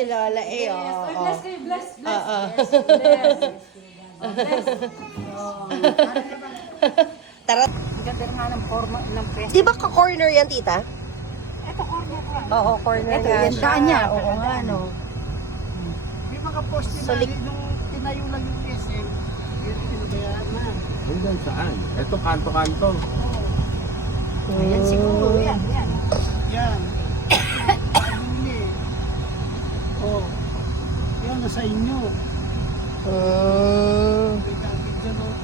si Lola eh. Yes. Oh, Oh, oh. bless kayo, bless. Oo. Yes, bless. Oh, bless. Oh. Tara. Ang ganda nga ng forma ng pwesto. Di ba ka-corner yan, tita? Ito, corner ko. Oo, corner Ito, nga yan siya. daan niya. Oo nga, no. May mga poste So, na nung tinayo lang yung SM, yun pinabayaan na. Hanggang saan? Ito, kanto-kanto. Yan siguro, yan. Yan. Huli. Oh. Yan, nasa inyo. May tagig dyan, oh.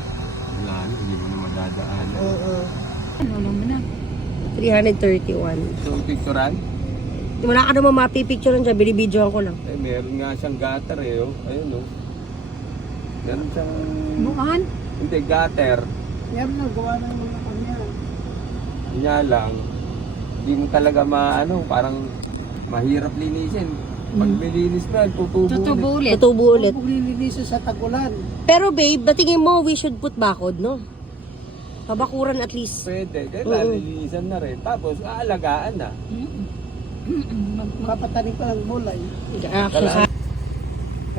Wala na, hindi mo na madadaanan. Ano naman na? 331. So, picturean? Wala ka naman mapipicturean dyan, binibidyoan ko lang. Eh, meron nga siyang gutter eh, oh. Ayun, oh. Meron siyang... Bukan? Hindi, gutter. Yan na, gawa ng mga kanya. Kanya lang, hindi mo talaga parang mahirap linisin. Pag nilinis mo yan, tutubo ulit. Tutubo ulit. Kung nilinisin sa tagulan. Pero babe, batingin mo, we should put bakod, no? Pabakuran at least. Pwede, kaya lilinisan na rin. Tapos, aalagaan na. Papatanim pa ng mulay.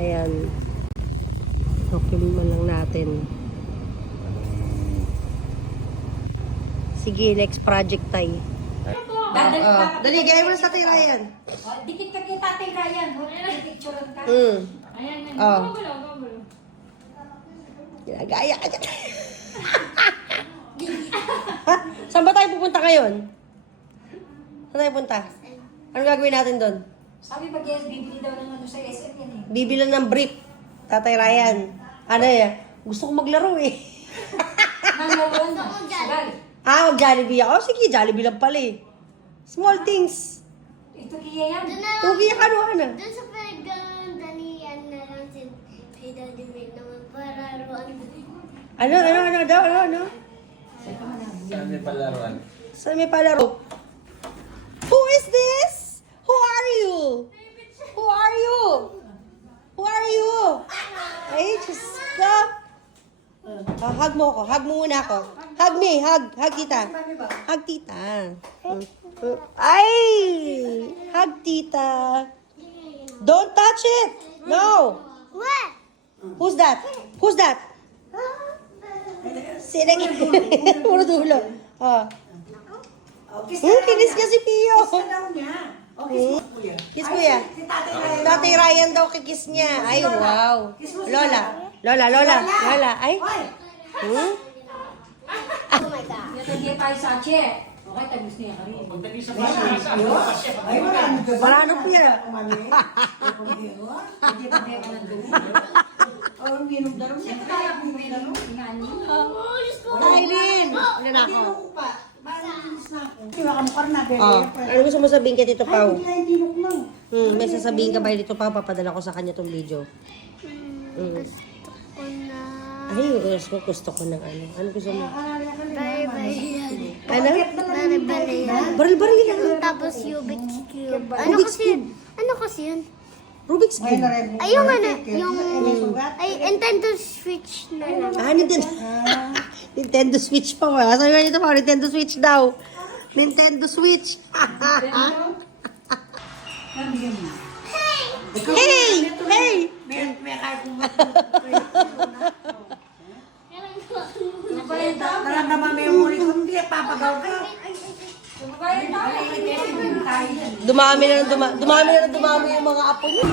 Ayan. Document lang natin. Sige, next project tayo. Dali, gaya mo na sa tira yan. Dikit ka kay Tatay Ryan. Picturean ka. Ayan, yan. Oh. Gulo. Ginagaya ka dyan. Saan ba tayo pupunta ngayon? Saan tayo punta? Ano gagawin natin doon? Sabi ba, yes, bibili daw ng ano sa SM yan eh. Bibilan ng brief. Tatay Ryan. Ano yan? Gusto ko maglaro eh. Nangawal na. Sugal. Mag-Jollibee ako. Sige, Jollibee lang pala eh. Small things. Ito kaya yan. Tugi ka ano. Doon sa pagdalian na lang si Daddy May naman para roon. Ano? Saan may palaruan? Saan may palaro? Who is this? Who are you? Who are you? Who are you? Ay, Diyos ko. Hug mo ako. Hug mo muna ako. Hug me. Hug tita. Hug tita. Ay! Hug tita. Don't touch it. No. What? Who's that? Sino? Puro dulo. Kinis niya si Pio. Kiss kuya. Tatay Ryan daw kikis niya. Ay, wow. Lola. Ay. Oh my God. Ito hindi tayo sa che. Okay, tagus niya ka rin. Marano po yan. Aileen. Ano na ako? Ano gusto mo sabihin kay Tito Pao? May sasabihin ka ba kay Tito Pao? Papadala ko sa kanya tong video. Gusto ko na. Ay, gusto ko ng ano. Ano gusto mo? Bye-bye. Ano? Bye-bye. Baril-baril lang. Tapos Rubik's Cube. Rubik's Cube. Ano kasi yun? Rubik's Cube. Ay, yung ano, ay, Nintendo Switch na lang. Nintendo. Nintendo Switch pa ba? Sabi ko nito pa, Nintendo Switch daw. Nintendo Switch. Hey! Naramdaman mo yung muli ko, hindi papagaw ka. Dumami yung mga apo niyo.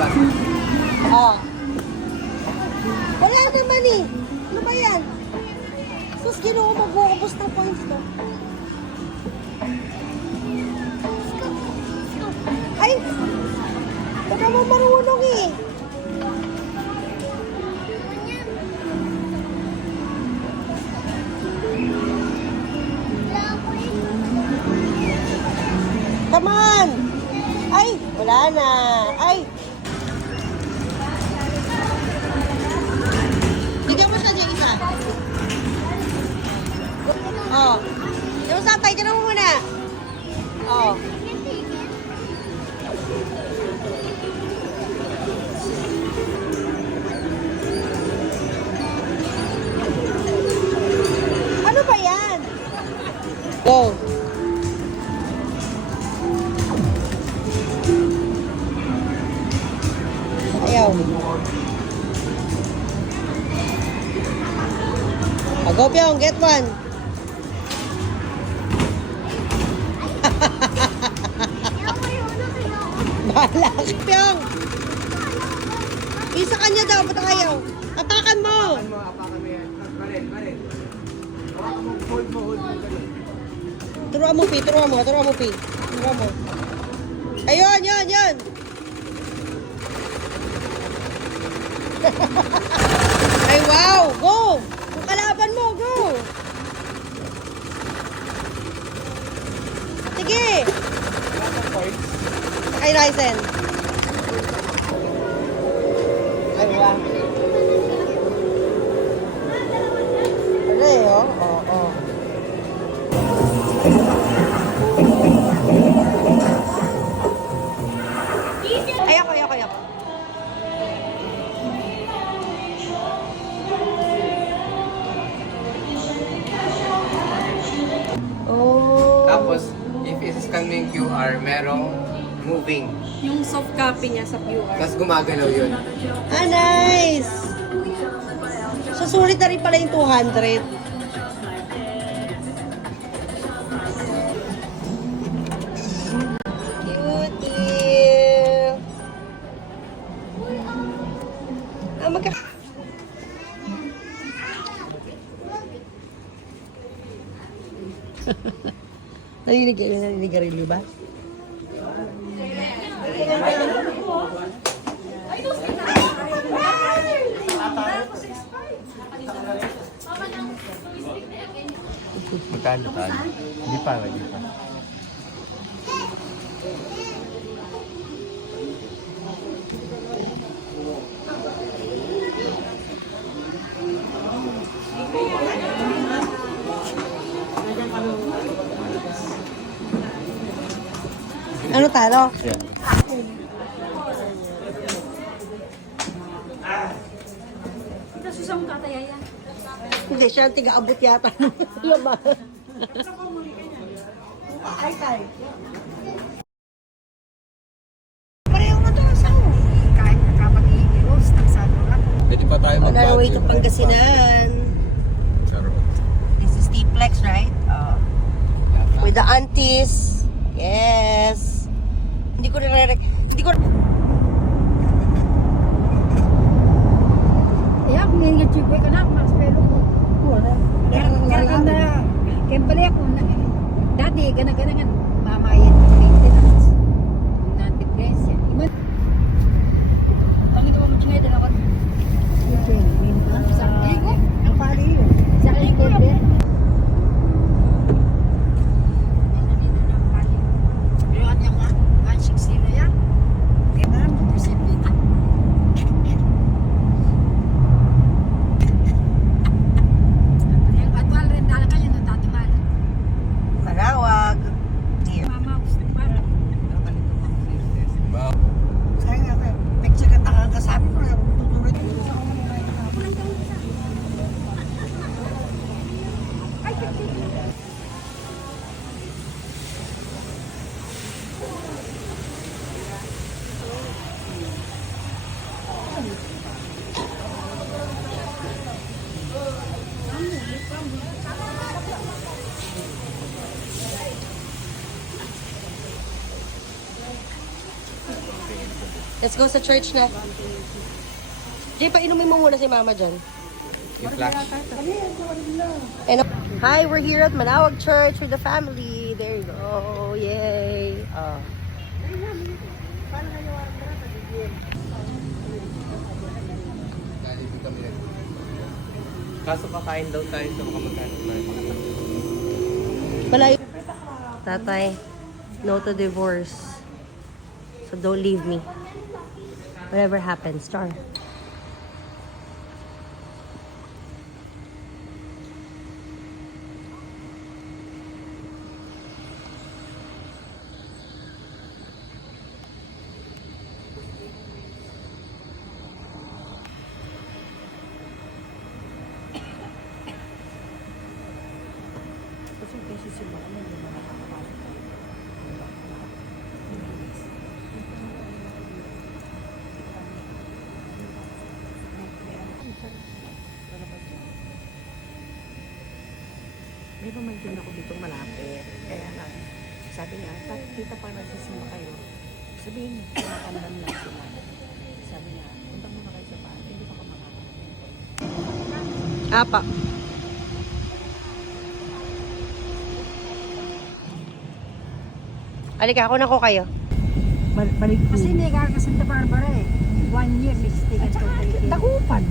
Wala naman eh. Ano ba yan? Sus, Ginoo, mag-uubos ng points to. Ay! Baka mo marunong eh. Come on! Ay! Wala na. Ay! Bigyan mo siya dyan isa. Oh. Bigyan mo sa atay. Diyan mo muna. Oh. Ano ba yan? Go. Ayaw. Go, Pyong, get one. Bahala ka, Pyong. Isa kanya daw, ba't ayaw? Apakan mo. Apakan mo yan. Marin. Hawakan mo, hold mo. Turuan mo, Pi. Turuan mo. Ayun, yun. Ay, wow. Go. Yung kalaban mo, go. Sige. Sakay Ryzen. Ay, wow. Ano oh. Ayoko. Oh. Tapos, if i-scan mo yung QR, merong moving. Yung soft copy niya sa QR. Tapos gumagalaw yun. Ah, nice! So, sulit na rin pala yung 200. Cutie! Ah, Narinig ka rin, ba? Magkano tayo? Hindi pa. Ano talo? Yeah. Ito susang kataya yan. Hindi, siya ang tiga-abot yata ng laman. Ay. Pareho na to, saan? Kahit nakapag-i-roast, nagsalo lang. Pwede pa tayo On our mag-bago. way to Pangasinan. Charot. This is T-Plex, right? With the aunties. Yes. Hindi ko Ayan, kung yung nag-chibay ka na, mas pelo ko. Kaya na, kaya pala ako, dati, gana-gana, mamayan ng maintenance. Yung non-depress yan. Ang ito mo chinay, dalawa. Sa ligo? Ang pali yun. Sa ligo din. Pero at yung 160 yan. Kaya na, mag-receive dito. Yung patwal rin, dala kayo, no, tatimalan. Manawag. Here. Mama, gusto para. Kaya nga, picture ka tangang kasabi ko, tutuloy. Let's go sa church na. Jay, painumin mo muna si Mama dyan. Yung flash. And, hi, we're here at Manawag Church with the family. There you go. Yay. Kaso kakain daw tayo sa mga magkano. Malayo. Tatay, no to divorce. So don't leave me. Whatever happens, Char. ba may din ako dito malapit? Kaya lang, sabi niya, tita pag nagsisimba kayo, sabihin niyo, kumakandam lang sila. Sabi niya, punta muna kayo sa bahay, hindi pa ka makakarating. Apa. Halika, ako na ko kayo. Balik Kasi hindi ka sa Santa Barbara eh. 1 year, listigan to tayo. Dakupan.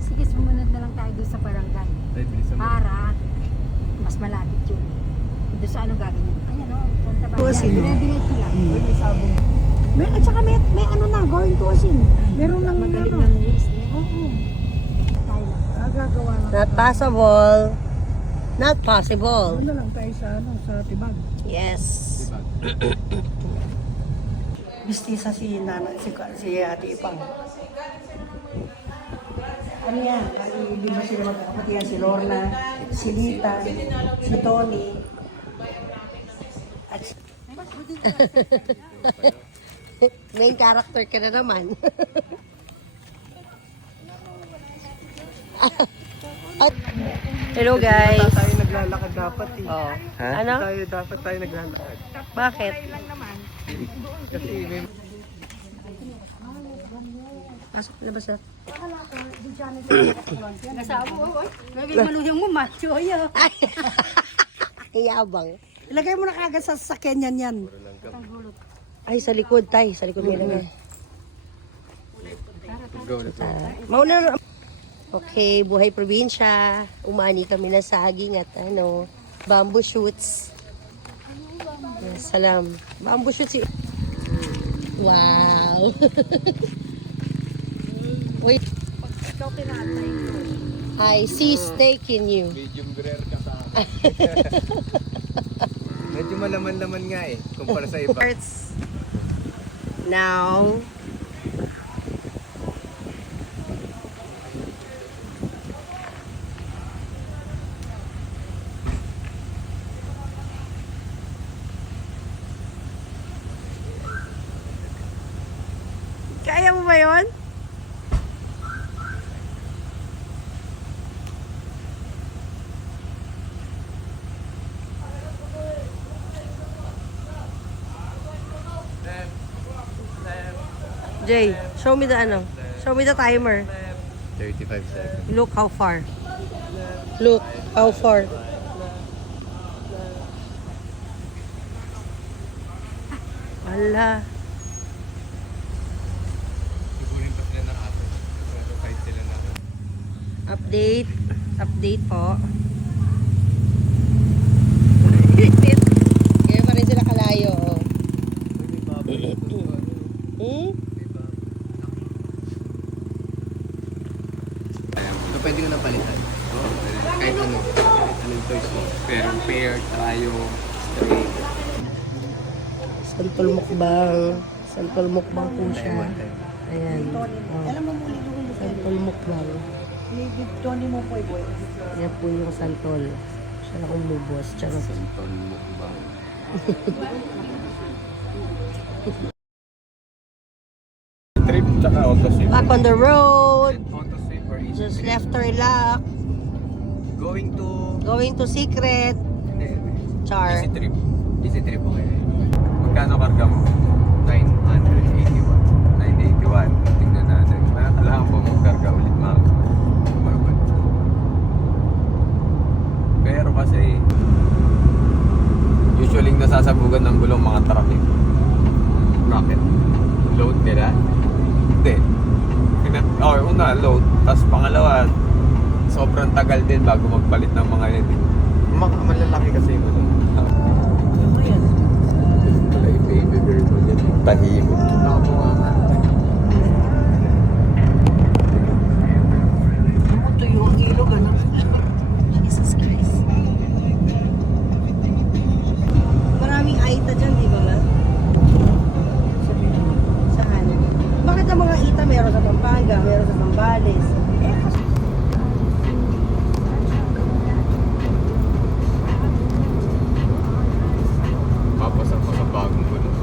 Sige, sumunod na lang tayo doon sa barangay. Ay, bilisan mo. Para mas malapit yun. Doon sa ano gagawin? Ayan o, Santa Barbara. Tuasin, no? Dinediretso lang. Uy, may sabong. At saka may ano na, going to asin. Meron nang Magaling ano. ng list. Oo. Tayo lang. Gagawa na. Not possible. Not possible. Doon na lang tayo sa ano, sa Tibag. Yes. Mistisa si Ate Ipang. Ano yan? Hindi ba sila magkakapatid yan? Si Lorna, si Lita, si Tony. At Main character ka na naman. Hello guys. Tayo naglalakad dapat eh. Oh. Ha? Ano? Dapat tayo naglalakad. Bakit? Kasi may Pasok na ba sa... Nasabo, oy. Naging maluyang mo, macho. Ayo. Iyabang. ilagay mo na kagad sa sasakyan yan. Ay, sa likod, tay. Sa likod may lagay. Go, let's go. Mauna na. Okay, buhay probinsya. Umani kami ng saging at ano, bamboo shoots. Yes, salam. Bamboo shoots. Wow. Wait. I see steak in you. Medium rare ka sa akin. Medyo malaman-laman nga eh, kumpara sa iba. Starts now. Kaya mo ba yun? Jay, show me the ano. Show me the timer. 35 seconds. Look how far. Look how far. Wala. Sigurin pa sila ng apat. Pero kahit sila na. Update. Update po. Kaya pa rin sila kalayo. Oh. Hmm? So, pwede ko na palitan. Kahit ano. Anong choice mo? Pero pair tayo straight. Santol mukbang. Santol mukbang po siya. Ayan. Oh. Alam mo muli doon. Santol mukbang. Tony mo po, boy. Yan po yung santol. Siya na kong lubos. Charot. Santol mukbang. Trip tsaka auto sip. Back on the road. Auto sip or easy Just trip. left or lock. Going to... Going to secret. Char. Easy trip. Easy trip okay. Magkano karga mo? 981. 981. Tingnan natin. Kailangan po mong karga ulit mga barbad. Pero kasi usually nasasabugan ng gulong mga traffic. Bakit? Load nila? Hindi. Okay, una load. Tapos pangalawa, sobrang tagal din bago magpalit ng mga yan. Malalaki kasi yung ano. Ano yan? Wala yung baby girl mo dyan. Tahimik. Nakapunga nga. Ang tuyo ang ilog, ano? Jesus Christ. Maraming aita dyan, di ba nga? Saan? Bakit ang mga ita meron sa Pampanga, meron sa Zambales? Papasok ko sa bagong gulong.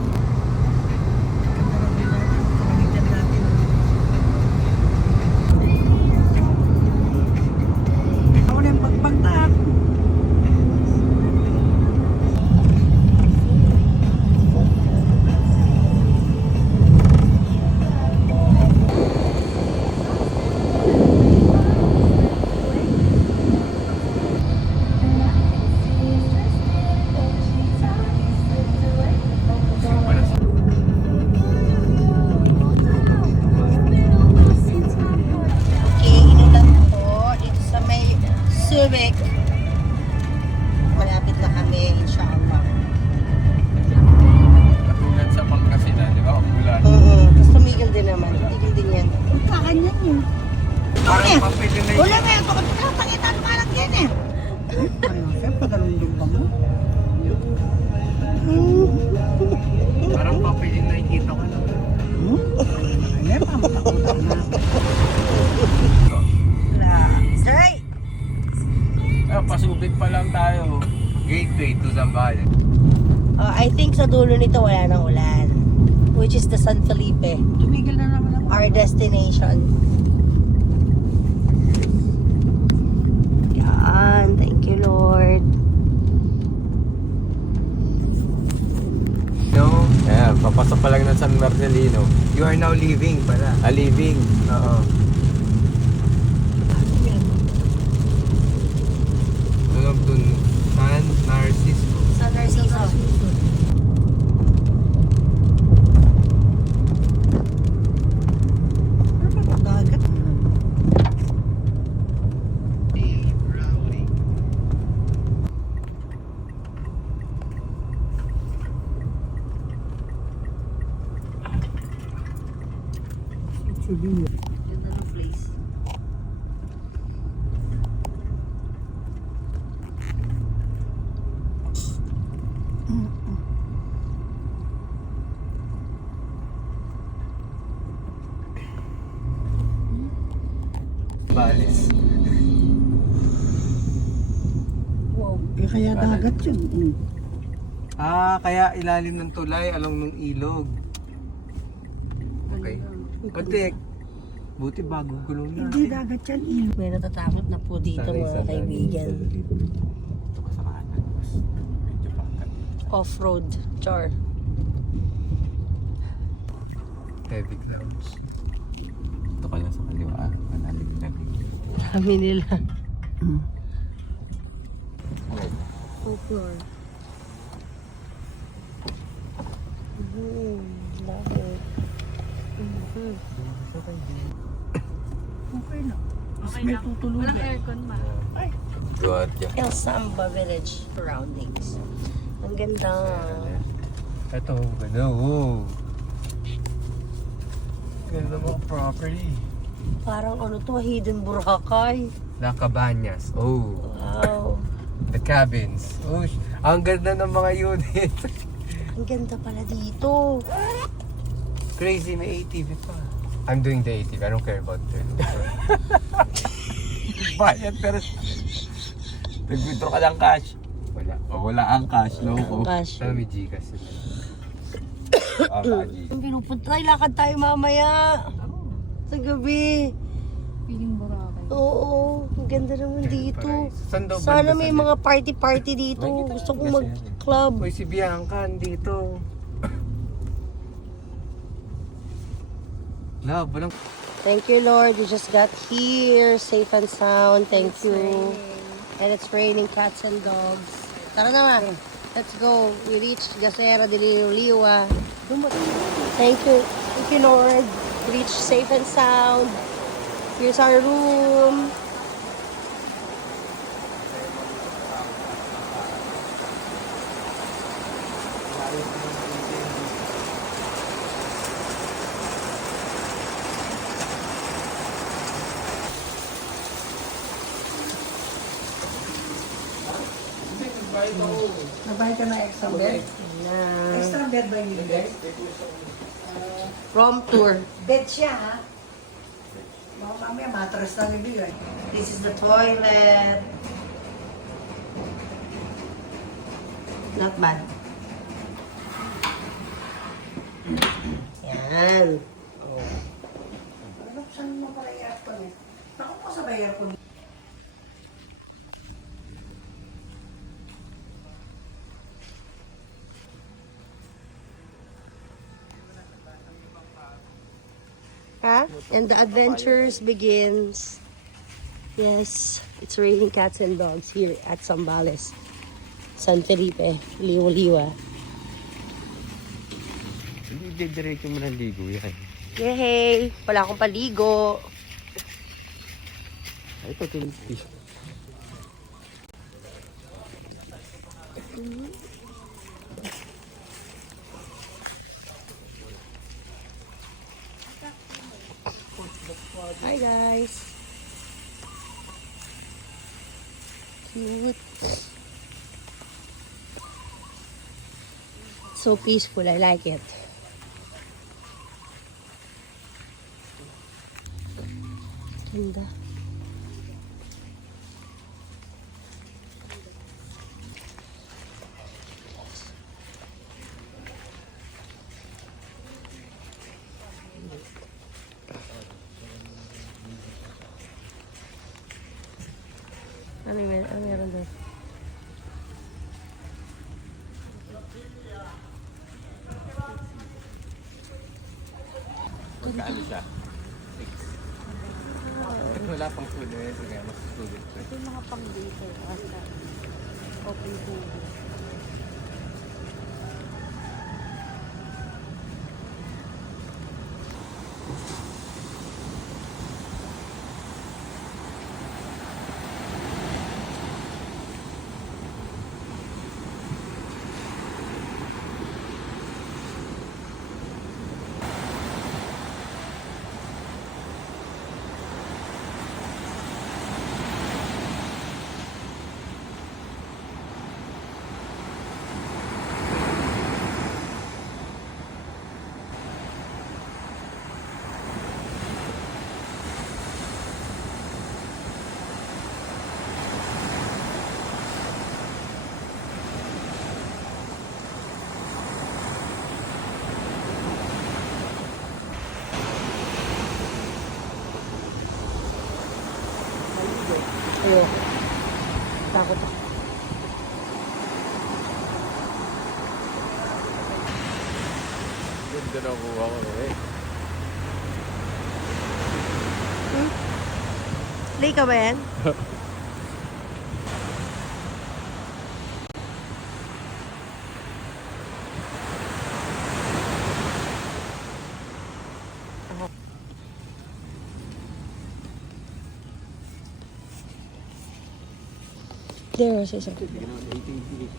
Tubig pa lang tayo. Gateway to Zambales. I think sa dulo nito wala nang ulan. Which is the San Felipe, Tumigil na naman ako. our destination. Yan, thank you Lord. No, Ayan, papasok pa lang ng San Marcelino. you are now leaving pala. Leaving. Oo. Alam dun, San Narciso. San Narciso. Dagat. Ganda ng place. Zambales. Wow. Kaya dagat yun. Kaya ilalim ng tulay along ng ilog. Okay. Konti. Buti bago gulong na. Hindi dagat yan. Ilog. May natatakot na po dito mga kaibigan. Ito ka sa kanan. Mas medyo pangkat. Off-road, char. Heavy clouds. Ito ka lang sa kaliwa. Manalig-nalig. Dami nila. Off-road. Dami. Okay na. May tutulog. Walang aircon ma. Good. El Samba Village surroundings. Ang ganda. Ito, ganda. Oh. Ganda mga property. Parang ano to, hidden Boracay. La Cabañas. Oh. Wow. The cabins. Oh, ang ganda ng mga unit. Ang ganda pala dito. Crazy, may ATV pa. I'm doing the ATV. I don't care about it. Bayad pero nag-withdraw ka ng cash. Wala. Wala ang cash, loko. Gosh. Sana may Gcash sila. Kaji. Ang pinupunta tayo, lakad tayo mamaya. Sa gabi. Piling Boracay. Oo, ang ganda naman dito. Saan daw Sana banda may sa- mga party-party dito. Gusto kong mag-club. Uy, si Bianca dito. Love, walang... Thank you, Lord. You just got here. Safe and sound. Thank you. And it's raining cats and dogs. Tara na, ma. Let's go. We reached Gasera de Liwa. Thank you. Thank you, Lord. We reached safe and sound. Here's our room. Nabay ka na extra bed? Na Extra bed ba yung bed? prom tour. Bed siya ha? Baka mamaya matras na nibigay. This is the toilet. Not bad. Yan. Oh. Saan mo pala yung aircon eh? Naku po sa bay aircon. Huh? And the adventures begins. Yes, it's raining cats and dogs here at Zambales, San Felipe, Liwa-Liwa. Hindi didiretso mo ng ligo yan. Yay! Wala akong paligo. Ay, ito tissue. Hi guys. Cute. So peaceful. I like it. Ganda. Ano meron doon? Magkaano siya? 6. Wala pang food na yun. Kaya mas student ko. Ito yung mga pang dito. Basta open to. Ayoko. Takot ako. Ganda na kuha ko eh. Play ka ba yan? There was isa. Bigyan naman 18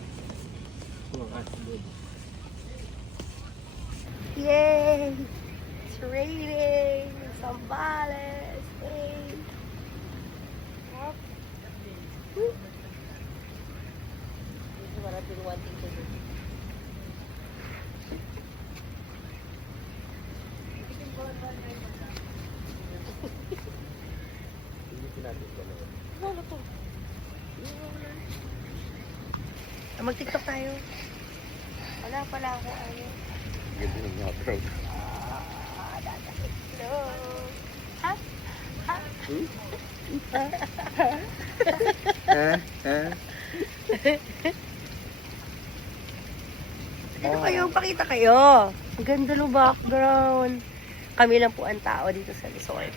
Yay! It's raining! Zambales! Hey! Up. Woo. This is what I've been wanting to do. Ano to? Mag-TikTok tayo. Wala pala ako ano. Ganda ng background. Hello. Ha? Ha? Dito kayo, pakita kayo. Ang ganda ng background. Kami lang po ang tao dito sa resort.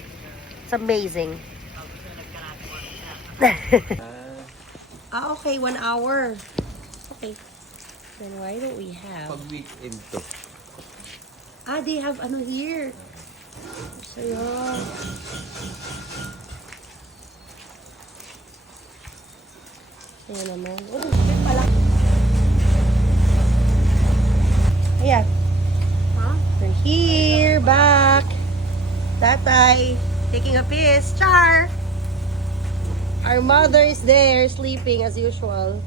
It's amazing. Okay, 1 hour. Okay. Then why don't we have... Pag weekend to. They have ano here. So, yeah. Ayan naman. Oh, may pala. Ayan. Huh? We're here, back. Tatay, taking a piss. Char! Our mother is there, sleeping as usual.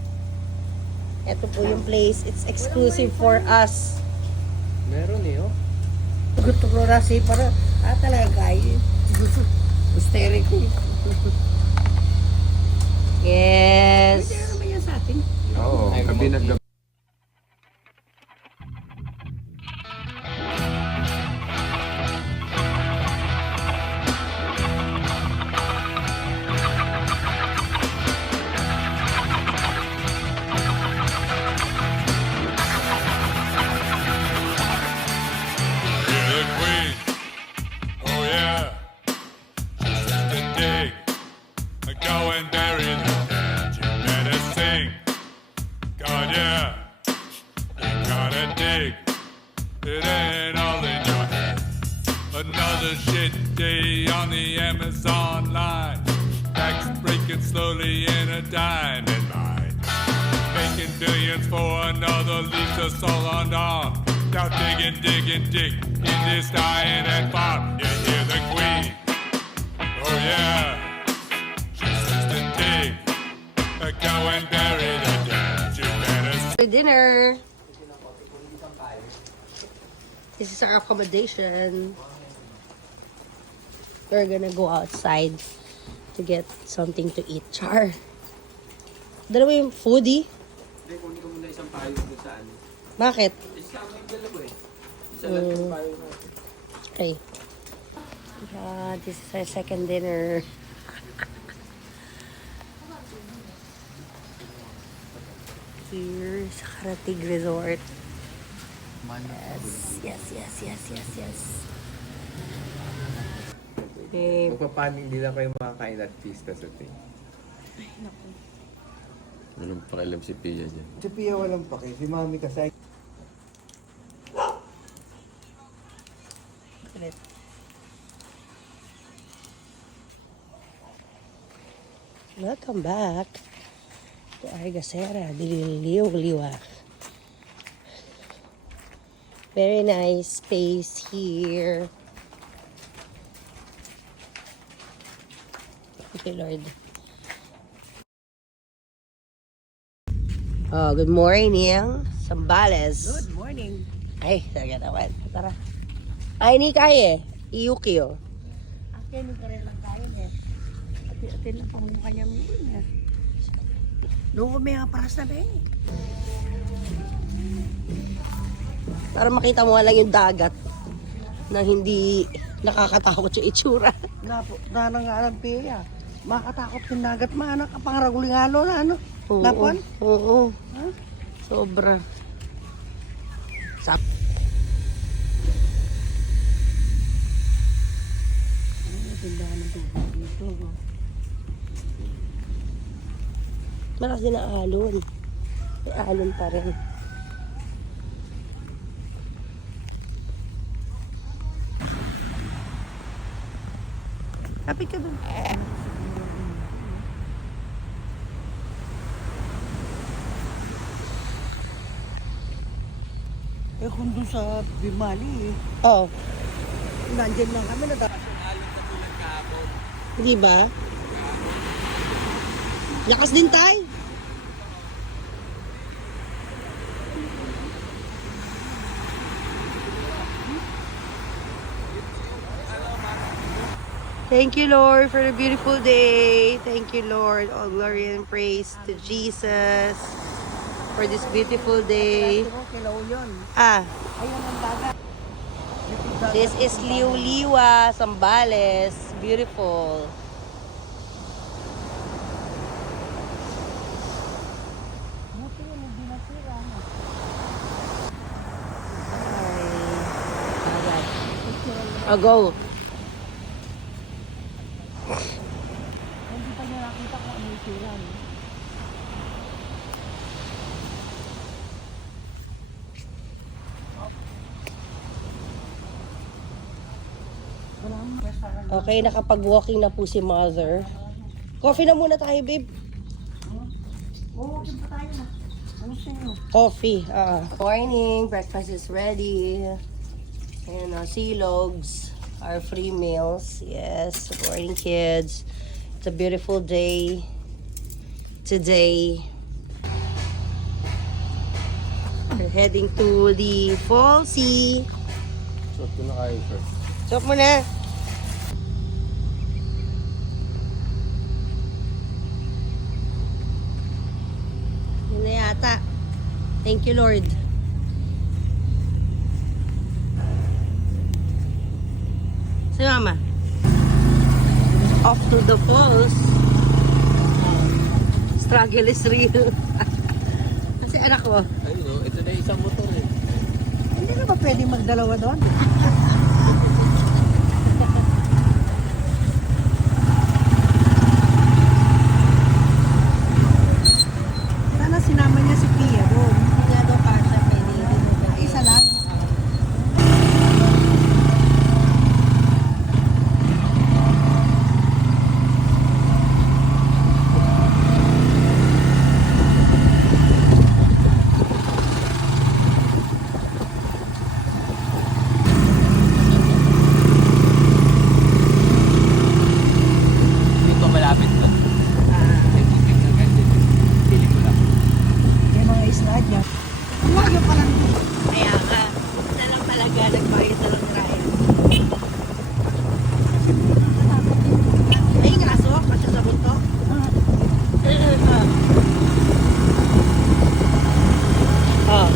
Ito po yung place. It's exclusive for us. Meron eh, oh. Gusto ko rasi para talaga kayo. Hysterical. Yes. Pwede naman yan sa atin. Oo, gabi na gabi. You're the queen. Oh yeah. She's just a dig. Go and bury the dead. You better sing. God yeah. You gotta dig. It ain't all in your head. Another shit day on the Amazon line. Backs breaking slowly in a diamond mine. Making billions for another Lisa Solandon. Now dig in this dying and farm. You hear the queen. Oh yeah. She's just a dig. Go and bury the dead. You better For dinner. This is our accommodation. We're gonna go outside to get something to eat. Char. Dalawa yung foodie. Hindi, kunin ko muna isang payo doon sa ano. Bakit? Isa kami dalawa eh. Isa lang yung payo natin. Okay. Yeah, this is our second dinner. here sa Karatig Resort. Yes. Okay. Magpapaning din lang kayo makakain at pista sa ting. Walang pakialam si Pia dyan. Si Pia walang pake. Si Mami kasi. Welcome back to Argasera, Dililiw-Liwa. Very nice space here. Thank you, Lord. Oh, good morning, Sambales. Good morning. Ay, talaga naman. Tara. Ay, ni kaya Iyuki, oh. Akin ka rin lang tayo eh. Ate lang pang mukha niya muna. Noong may paras na eh. Para makita mo lang yung dagat na hindi nakakatakot yung itsura. Nanang nga ng Pia. Makatakot yung nagat maanak. Pangaragulingalo na ano. Napon? Oo. Huh? Sobra. Tindahan ng tubig dito. Malakas din ang alon. May alon pa rin. Kapit ka doon. Eh kung doon sa Bimali Oh, nandyan lang kami na di ba? Lakas din tayo. Thank you, Lord, for the beautiful day. Thank you, Lord. All glory and praise to Jesus for this beautiful day. Kilaw yun. Ah, Ayun ang dagat. this is Liw-Liwa, Sambales. Beautiful. Buti yun, hindi nasira. I'll go. Hindi pa niya nakita kung ano yung sira. Okay, nakapag-walking na po si Mother. Coffee na muna tayo, babe. Oo, okay pa tayo na. Ano sa'yo? Coffee. Morning, breakfast is ready. And silogs, our free meals. Yes, good morning, kids. It's a beautiful day today. We're heading to the Fallsy. Suot ko na kayo, sir. Stop mo na. Yun na yata. Thank you, Lord. Si Mama. Off to the falls. Struggle is real. Kasi anak ko. Ayun, no? Ito na isang motor eh. Hindi na ba pwede magdalawa doon? Sana sinama niya si Pia doon. Hindi nga daw kasha, pwede. Isa lang. Dito malapit to. Tubig na ganyan. Pili ko lang. Yung mga isla niya. Huwag yung palang Kaya nga, isa lang talaga, nagbayad na lang tayo. Ay, kaso, kasi sa bunto. Oh.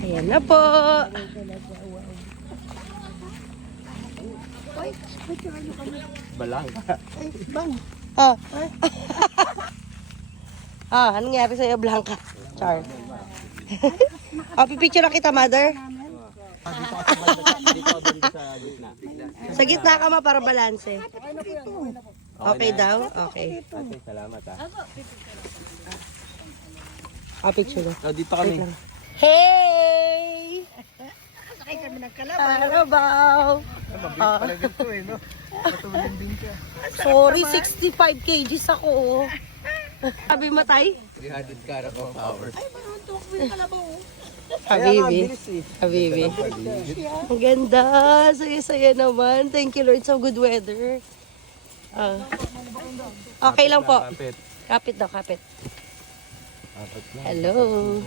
Ayan na po. Balang. Ah. Anong nangyari sa'yo, Blanca? Char. Pipicture na kita, mother. Sa gitna ka ma para balanse. Okay daw? Okay. Ate, salamat ah. Picture na. Oh, dito kami. Hey! Sakay kami ng kalabaw. Kalabaw! Pala ganito eh, no? Matulin din siya. Sorry, 65 kgs ako. Oh. Sabi matay? 300 karat of power. Habibi. Habibi. Ang ganda. Saya-saya naman. Thank you, Lord, sa good weather. Okay lang po. Kapit. Kapit daw, kapit. Hello.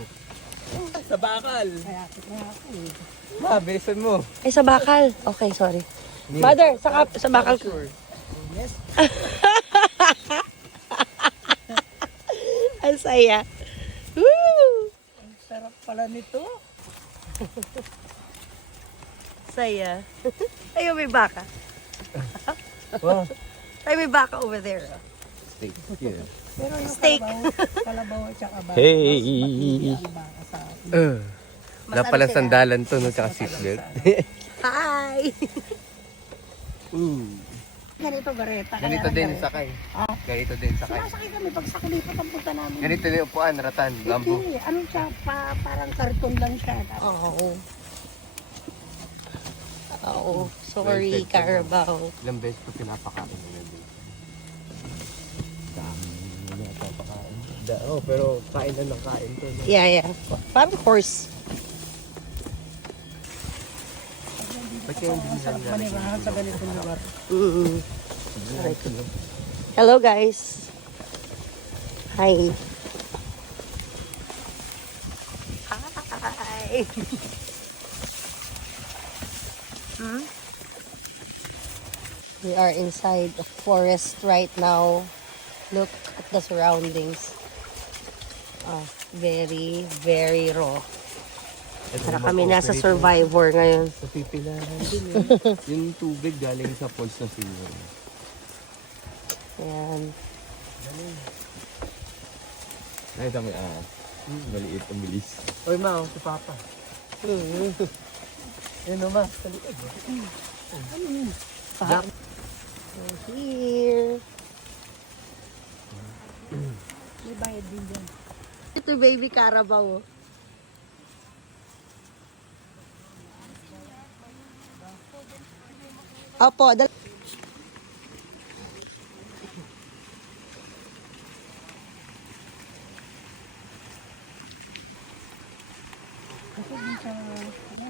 Sa bakal. Ma, bilisan mo. Ay, sa bakal. Okay, sorry. Mother, sa bakal ko. Ang saya. Woo! Sarap pala nito. Saya. Ayun, may baka. Wow. Ay, may baka over there. Steak. Yeah. Pero yung Steak. kalabaw at saka baka. Hey! Baka sa Wala palang sandalan to, no? Tsaka seatbelt. Hi! Ganito, Gareta. Ganito din sakay. Ganito din sakay. Sakay kami pag sa kulipat ang punta namin. Ganito din upuan, ratan, bamboo. Hindi, ano siya, parang karton lang siya. Oo. Oo. Sorry, Carabao. Ilang beses ko pinapakain nila din. Dami na napapakain. Pero kain na ng kain to. No? Yeah. Parang horse. Ba't kaya hindi nila Manimahan sa ganitong lugar. Mm-mm. Hello, guys. Hi. Hi. We are inside the forest right now. Look at the surroundings. Very, very raw. Para kami nasa survivor ngayon. Sa pipilahan din eh. Yung tubig galing sa falls na sino. Ayan. Nakita mo maliit ang bilis. Oy ma, si Papa. Yan o ma, sa likod. Here. May bayad din dyan. Ito baby Carabao. Opo, Kasi dun sa,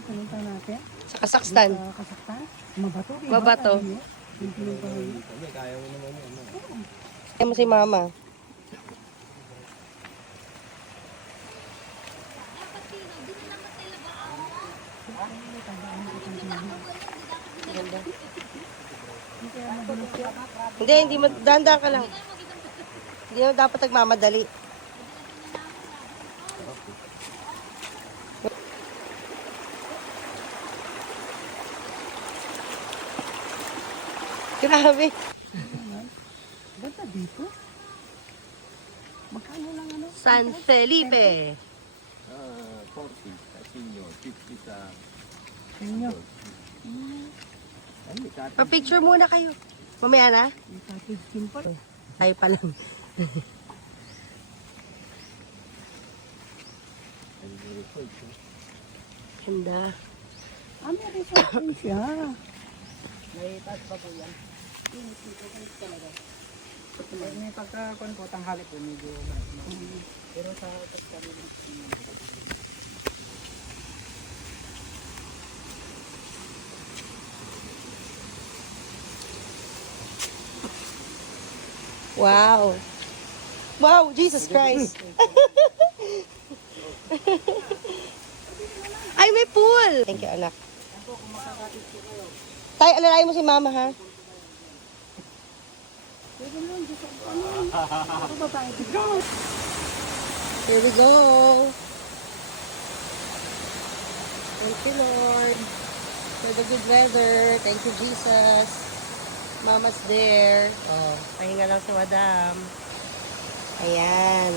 pinunta natin, sa Kazakhstan. sa Kasaktan, mabato. Mabato. Kaya mo si mama. Ganda. Hindi dahan-dahan ka lang. Hindi na dapat nagmamadali. Grabe. Ganda dito. Magkano lang ano? San Felipe. 40 sa senior, 50 sa... Inyo. Pa-picture muna kayo. Mamaya na? Ika-15 pa. Ay pa lang. Ganda. May resort din siya. May pagkakon po, tanghali po, medyo pero sa Wow. Wow, Jesus Christ. Ay, may pool. Thank you, anak. Tay, alalayan mo si mama, ha? Here we go. Thank you, Lord, for the good weather. Thank you, Jesus. Mama's there. Oh, pahinga lang si Madam. Ayan.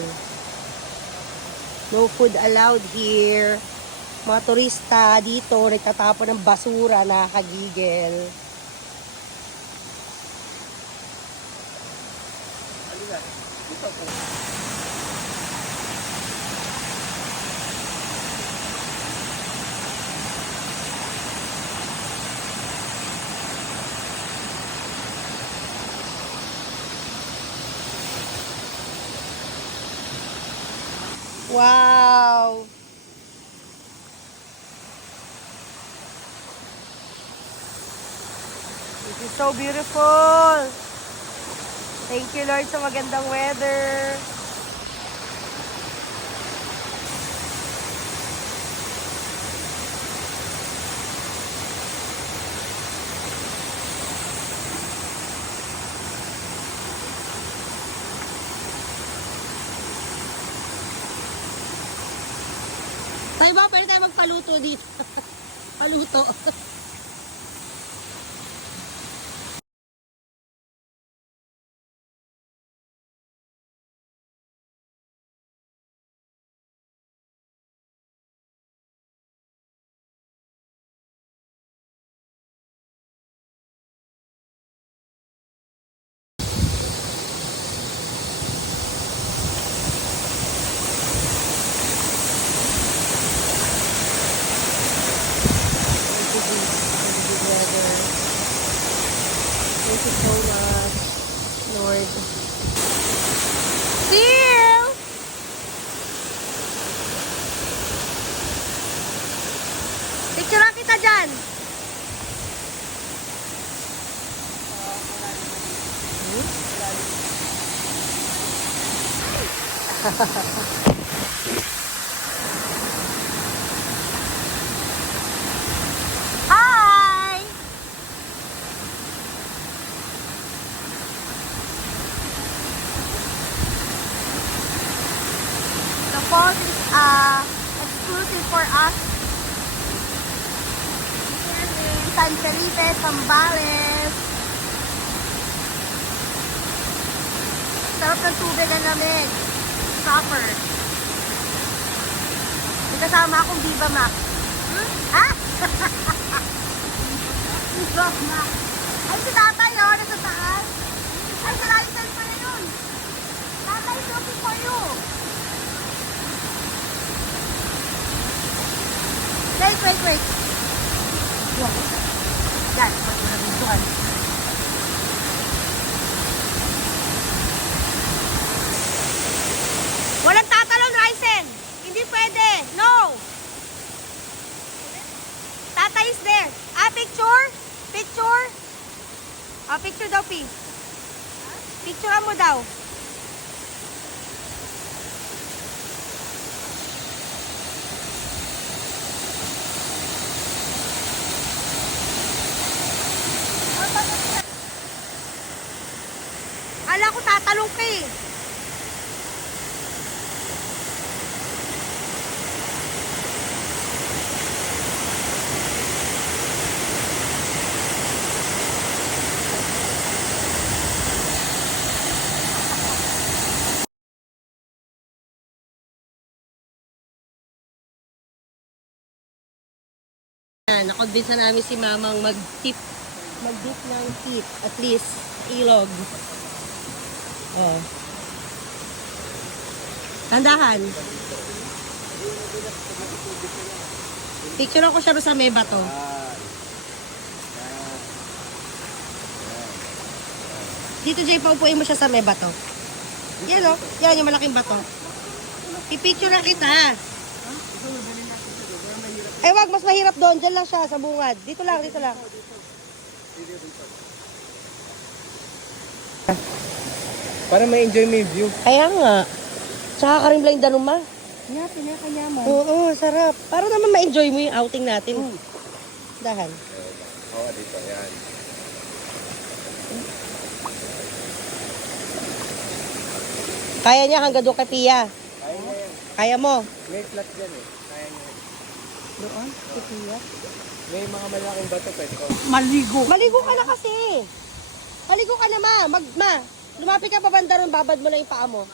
No food allowed here. Mga turista dito, nagtatapon ng basura, nakakagigil. Wow! This is so beautiful! Thank you, Lord, sa magandang weather. Tayo ba? Pwede tayo magpaluto dito. Paluto. Thank you so much, Lord. Seal! Picture kita dyan. Hi! The falls is exclusive for us. Here in San Felipe, Zambales. Sarap ng tubig ang lamig. Proper. May kasama akong Viva Max. Ha? Viva Max. Ay, si tatay yun, nasa taas. Ay, sa license pa na yun. Tatay is looking for you. Wait. Yan. Yan. Magpapagduhan. Walang tatalon, Ryzen. Hindi pwede. No. Tata is there. Picture? Picture? Picture daw, P. Picturean mo daw. Ala ko tatalong ka eh. Na-convince na namin si Mamang mag-dip ng teeth, at least ilog. Oh. Tandahan. Picture ako siya sa may bato. Dito, Jay, paupuin mo siya sa may bato. Yan o. Yan yung malaking bato. I-picture na kita. Ay, wag. Mas mahirap doon. Diyan lang siya sa bungad. Dito lang. Para ma-enjoy mo yung view. Kaya nga. Tsaka ka rin lang danuma. Nga, pinakanyaman. Oo, sarap. Para naman ma-enjoy mo yung outing natin. Dahan. Oo, dito. Yan. Kaya niya hanggang doon kay Pia. Kaya mo. May flat dyan eh. Kaya niya. Doon? Kay Pia? May mga malaking bato pwede ko. Maligo. Maligo ka na kasi. Maligo ka na, ma. Lumapit ka pa banda ron, babad mo na yung paa mo.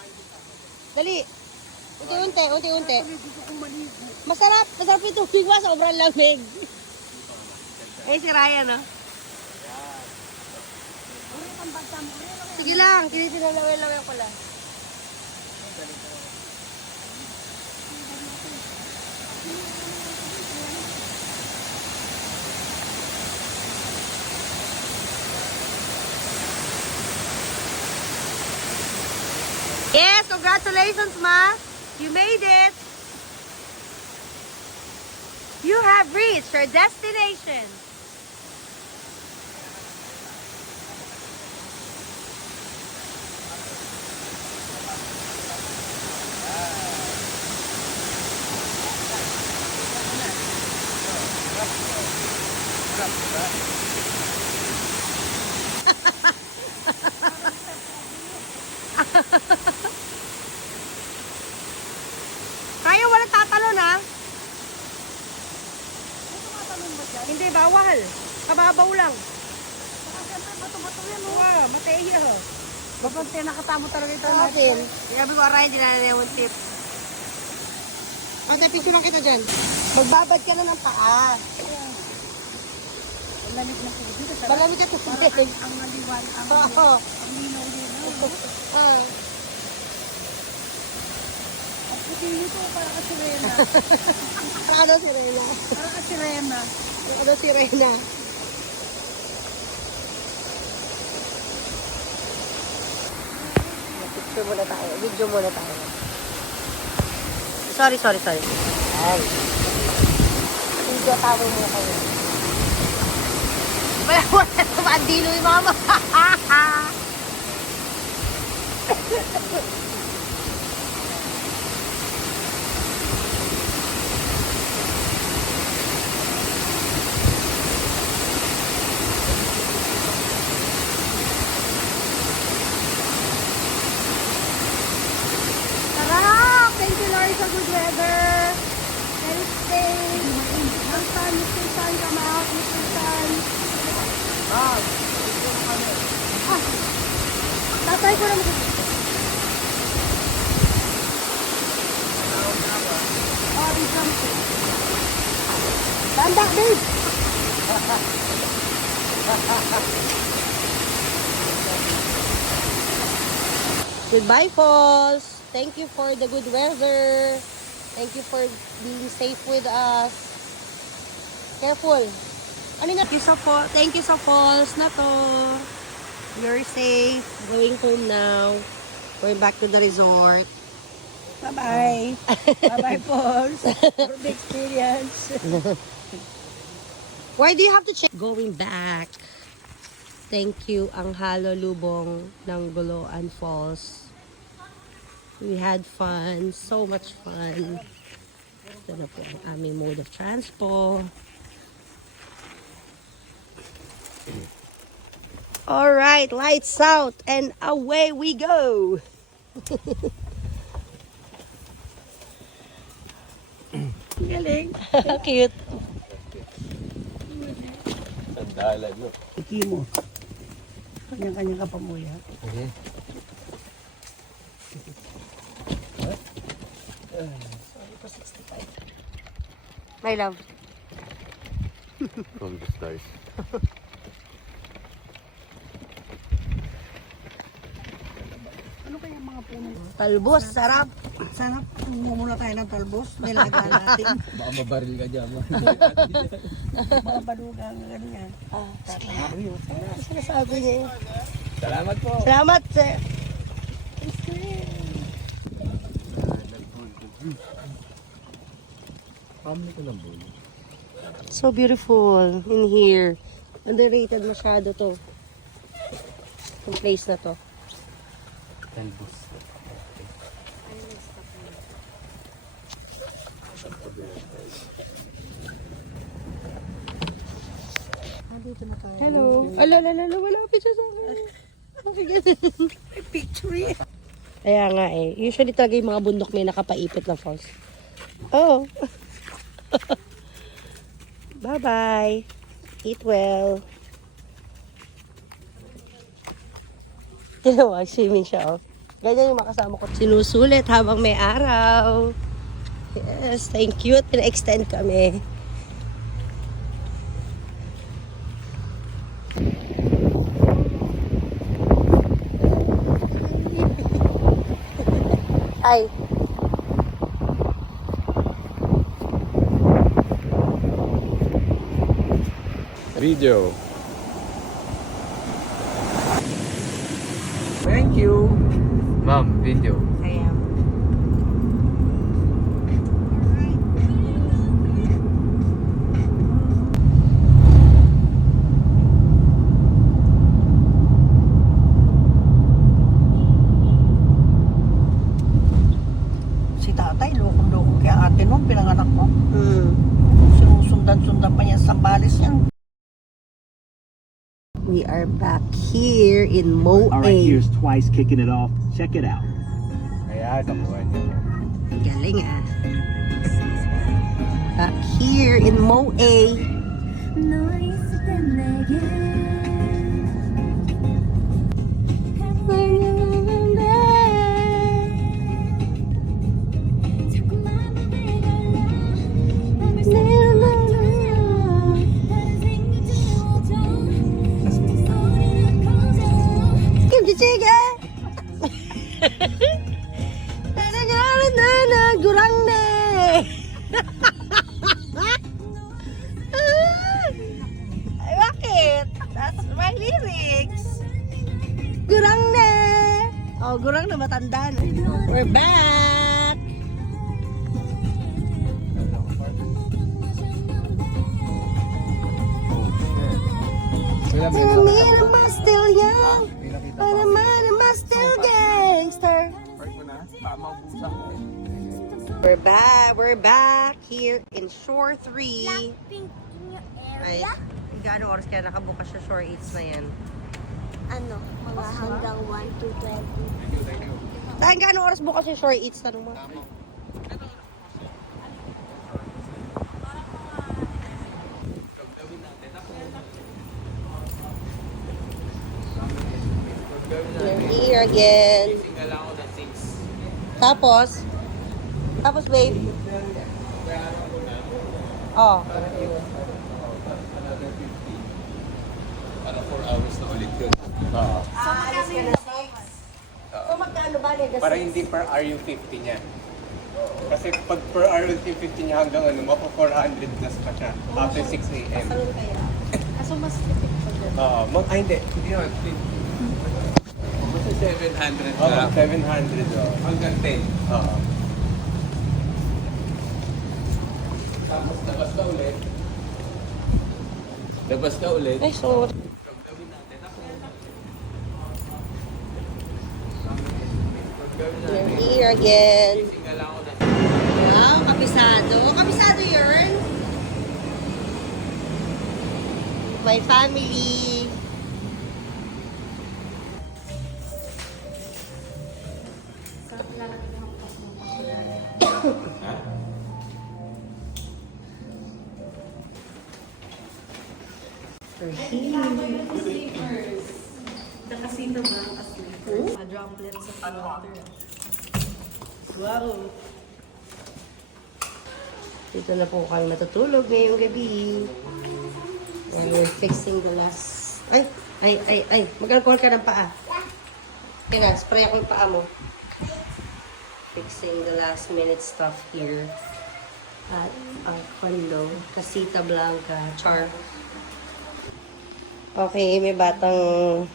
Dali. Unti-unti. Masarap yung tubig mo, sobrang lamig. Eh, si Ryan, no? Sige lang, tinitinalawin-lawin ko lang. Yes, congratulations, Ma. You made it. You have reached your destination. Kaya wala tatalon, ha? Hindi, bawal. Kababaw lang. Bato-bato yan, oh. Mateya. Bakit nakatamo talaga ito Natin. Sabi ko, aray, di na yung tip. Ate, picture lang kita dyan. Magbabad ka na ng paa. Lamig na po. Dito sa Malamig ka tubig. ang maliwan, ang Oo. linaw-linaw. Ah. Ang puti nito para ka sirena. Ano si Reyna? Para ka sirena. Ano si Reyna? Picture muna tayo. Video muna tayo. Sorry. Ay. Video tayo muna kayo. Wala naman. Dilo yung mama. Sarap! Thank you, Lord, sa good weather. Let it stay. Mr. Sun, come out, Mr. Sun. Tatay ko naman. Oh, di something. Stand back, babe. Goodbye, Falls. Thank you for the good weather. Thank you for being safe with us. Careful. Thank you sa Falls na to. You're safe. Going home now. Going back to the resort. Bye-bye. Bye-bye, Pauls. For the experience. Why do you have to check? Going back. Thank you ang Halo Lubong ng Goloan Falls. We had fun. So much fun. Ito na po ang aming mode of transport. Alright, lights out and away we go. Galing. Cute. Sandalan mo. Iki mo. Kanya-kanya ka pamuya. Okay. My love. From the stars. Ano kaya mga puno? Talbos, sarap. Sana mumula tayo ng talbos. May laga natin. Baka mabaril ka dyan. Mga baluga nga ganyan. Sinasabi niya yun. Salamat po. Salamat, sir. So beautiful in here. Underrated masyado to. Yung place na to. Talbos. Dito na tayo. Hello. Ala, wala picture sa akin. Okay, ganun. Picture eh. Kaya nga eh. Usually talaga yung mga bundok may nakapaipit na falls. Oh. Bye-bye. Eat well. Ginawa, swimming siya, oh. Ganyan yung makasama ko. Sinusulit habang may araw. Yes, thank you. At pina-extend kami. Ay. Video. Thank you. Ma'am, video. Kaya. Si tatay, lokong-loko kaya ate nung pinanganak ko. Hmm. Sinusundan-sundan pa niya sa balis yan. We are back here in Moe. All right, here's Twice kicking it off. Check it out. Kaya, tapuan niyo. Galing ah. Back here in Moe. Kimchi chicken! Gurang ne! Ay, bakit? That's my lyrics. Gurang ne! Oh, gurang na matanda na. We're back! Panaman, I'm still young. Panaman, I'm still gangster. We're back here in Shore 3. Ay, gaano oras kaya nakabukas sa Shore Eats na yan? Ano, mga hanggang 1 to 20. Saan gaano oras bukas yung Shore Eats? Tanong mo. We're here again. Tapos, babe. Oh. Para 4 hours na ulit yun. Alis ka na 6. So, magkano ba nila? Para hindi per hour yung 50 niya. Kasi pag per hour yung 50 niya hanggang ano, mapa 400 plus pa siya. After 6 a.m. Salon kaya? Kaso mas effective siya. Hindi. Hindi naman, basta 700 Oo, na. 700. Hanggang 10. Oo. Tapos labas ka ulit. Labas ka ulit. Ay, sorry. We're here again. Wow, kabisado. Kabisado yun. My family. Nakasino ba ang sleeper? Droplets sa water. Wow. Dito na po kami matutulog ngayong gabi. And we're fixing the last... Ay. Mag-alcohol ka ng paa. Okay na, spray ako yung paa mo. Fixing the last minute stuff here. At ang condo, Casita Blanca, Char. Okay, may batang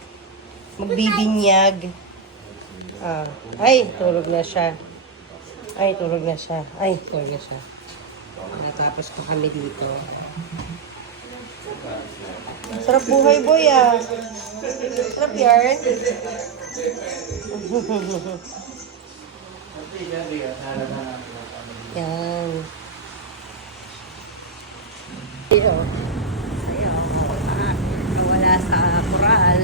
magbibinyag. Ay, tulog na siya. Natapos pa kami dito. Sarap buhay, boy, ah. Sarap yarn. Yan. Ayaw. Nawala sa koral.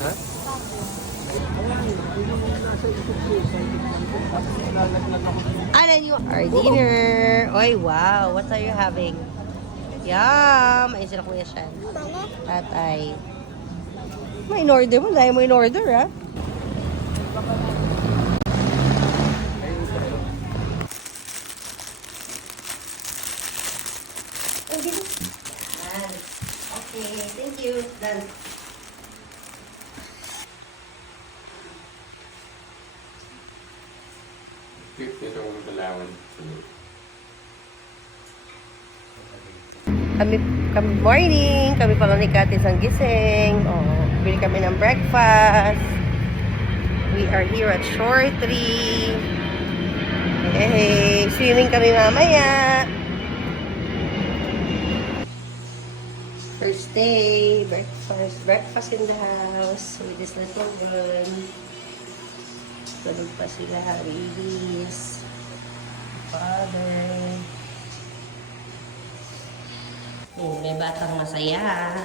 Ha? Alan, you our dinner. Oy, wow. What are you having? Yum! Ayun sila Kuya Shan. Tatay. May in-order mo. Dahil mo in-order, ha? Okay, thank you. Done. Kami morning, kami pa lang ni Katis ang gising. Oh, bili kami ng breakfast. We are here at Shore 3. Hey, swimming kami mamaya. First day, breakfast in the house with this little one. Tulog pa sila, babies. Father. May batang masaya.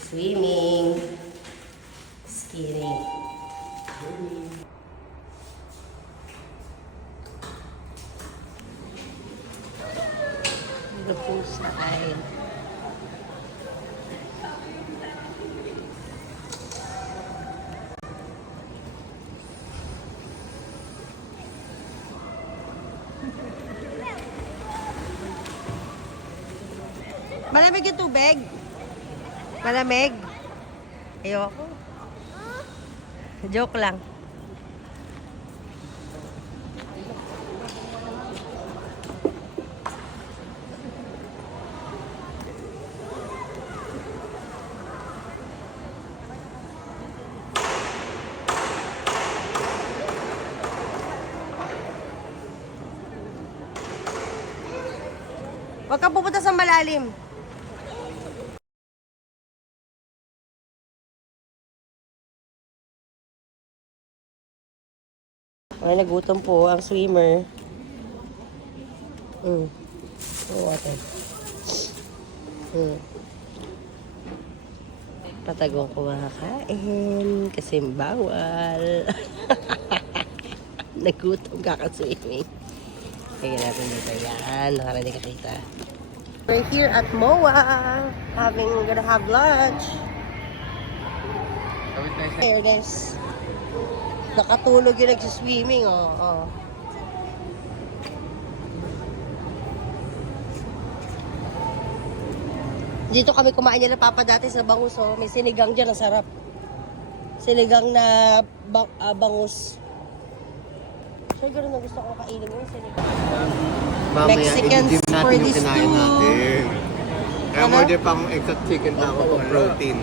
Swimming. Skiing. The poolside. Malamig yung tubig. Malamig. Ayoko. Joke lang. Huwag kang pupunta sa malalim. Ay, nagutom po ang swimmer. Water. Patagong kumakain kasi bawal. Nagutom kaka-swimming. Kaya natin dito yan. Nakarating ka kita. We're here at MOA. Gonna have lunch. Here guys. Nakatulog yung nagsiswimming, oh. Dito kami kumain nila papa dati sa bangus, oh. May sinigang dyan, ang sarap. Sinigang na bangus. So, gano'n na gusto ko kainin yung sinigang. Mexicans for this too. Kaya order pa akong extra chicken taco for protein.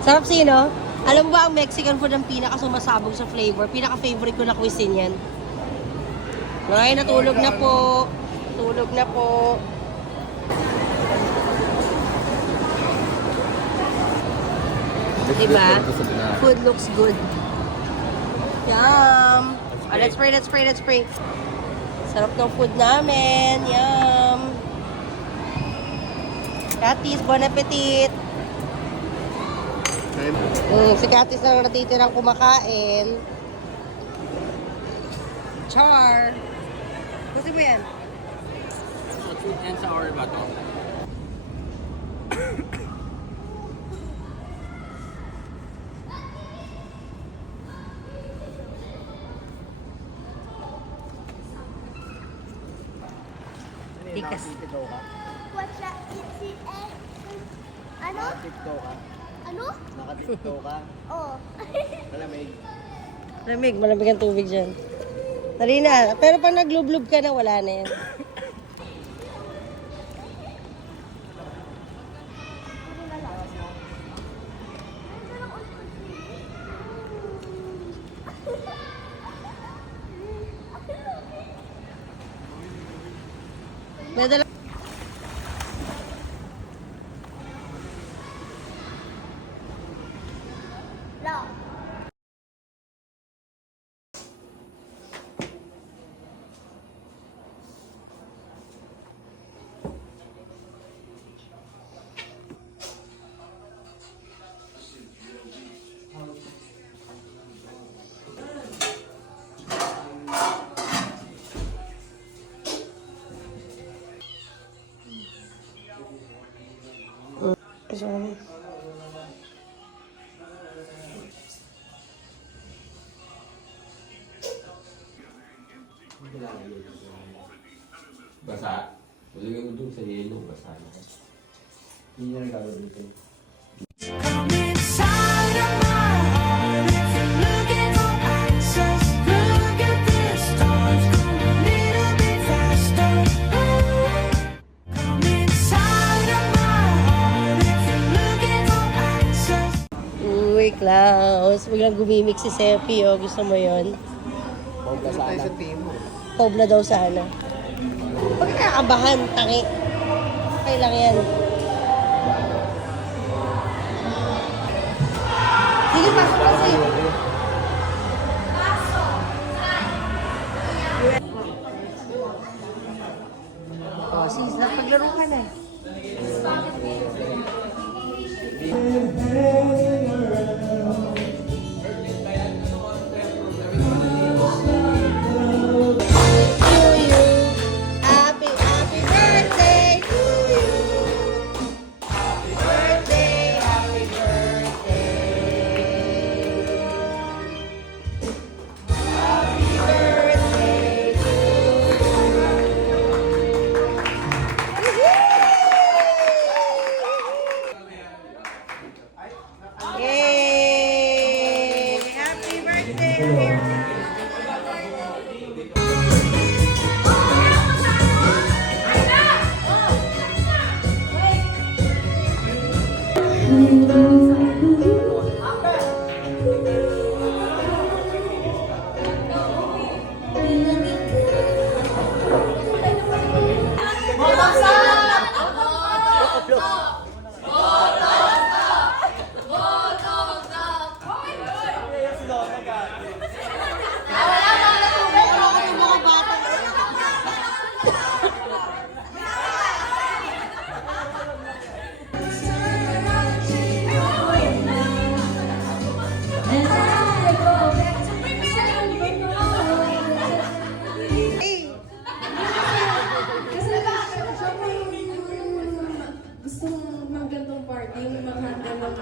Sarap sino? Alam mo ba ang Mexican food ang pinaka-sumasabog sa flavor? Pinaka-favorite ko na cuisine yan. Ay, natulog na po. Tulog na po. Diba? Food looks good. Yum! Let's pray. Sarap ng food namin. Yum! Katis, bon appetit! Si Katis na natitirang kumakain. Char! Gusto mo yan? Sweet and sour ba to? Tikas. What's that? Ano? Nakatipto ka? Ano? Nakatipto ka? Oh. Malamig. Malamig ang tubig dyan. Dali na. Pero pag naglublob ka na, wala na yan. Nadala. Long. Sorry. Basa. Ulagay mo dun sa yellow, basa na. Hindi na nagagawin dito. Come inside of my heart if you're looking for answers. Look at this stars, go a little bit faster. Come inside of my heart if you're looking for answers. Uy, Klaus. Biglang gumimik si Sepi, oh. Gusto mo yun? Pogla sana. Pobla daw sana. Huwag ka nakabahan, tangi. Okay lang yan. Sige, pasok kasi. Oh, sis, napaglaro ka na. To you. Happy, happy birthday to you. Happy birthday, happy birthday. Happy birthday to you. Yay! Happy birthday! Gusto ng gantong party, mag-handle ng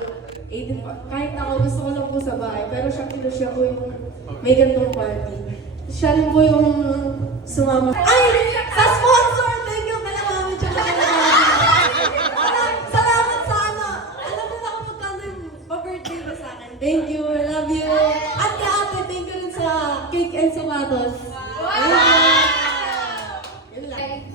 85. Kahit ako, gusto ko lang po sa bahay. Pero siya po yung may gantong party. Siya rin po yung sumama. Ay! Sa sponsor! Thank you! Malamamit siya. Salamat sa ano. Alam mo na kung magkano yung pa-birthday mo sa akin. Thank you! I love you! At kay ate, thank you rin sa cake and sapatos. Yun lang. Wait.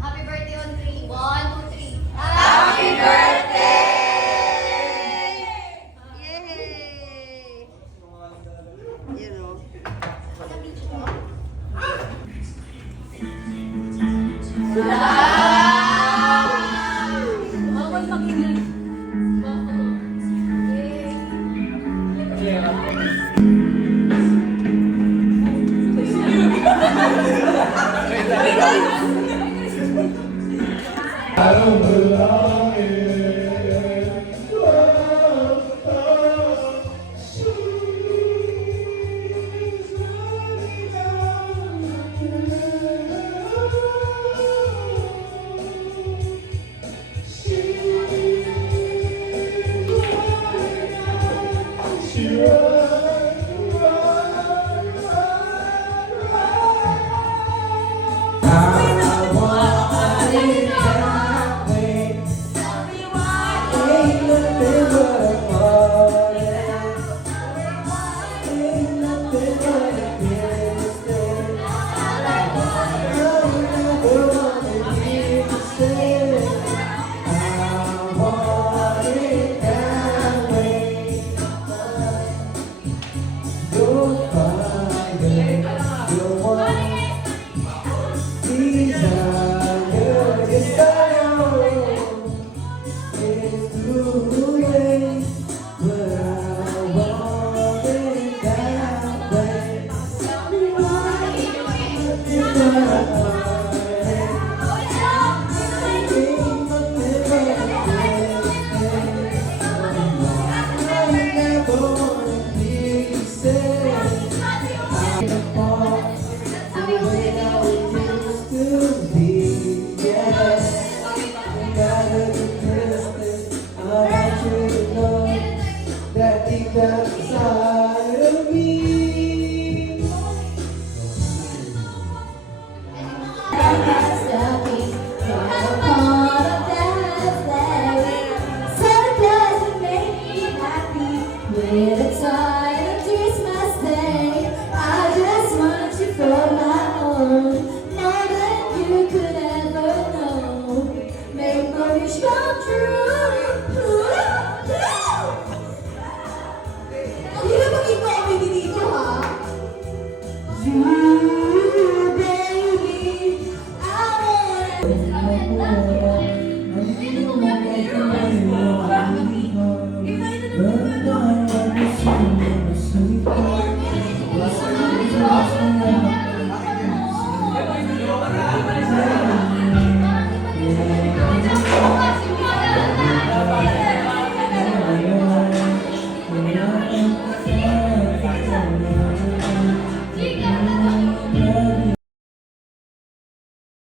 Happy birthday on 3. 1, 2, 3. Happy birthday! Yay! You know. wish come true. Hindi na maging kami dito, ha? You, baby, I wanna